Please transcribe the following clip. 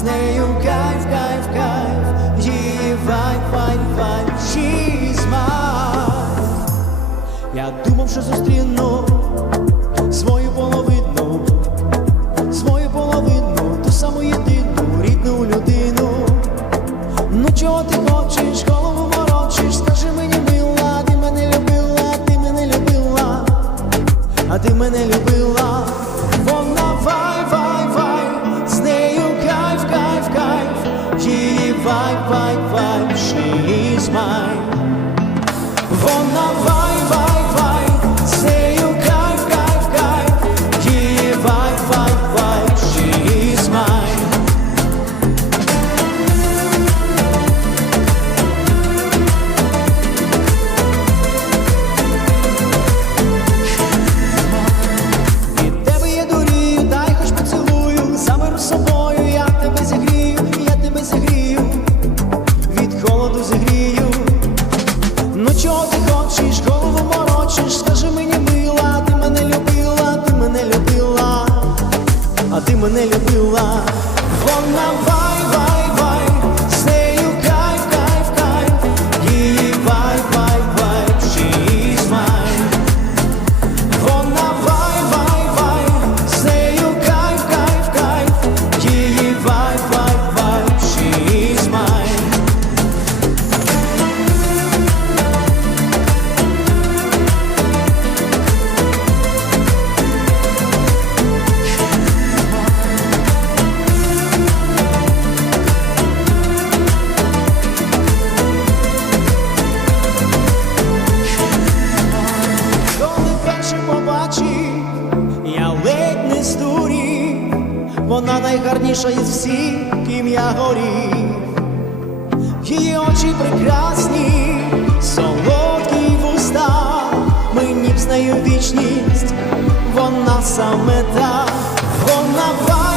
з нею кайф, кайф, кайф, її вайб, вайб, вайб, she's mine Я думав, що зустріну свою половину, свою половину, ту саму єдину, рідну людину. Ну чого ти хочеш, голову морочиш, скажи мені, мила, ти мене любила, ти мене любила, а ти мене любила, вона її вай, вай, вай, she's mine. Вона вай, вай, мене любила. Вона вона найгарніша із всіх, ким я горів. Її очі прекрасні, солодкі вуста, мені б з нею вічність, вона саме та, вона.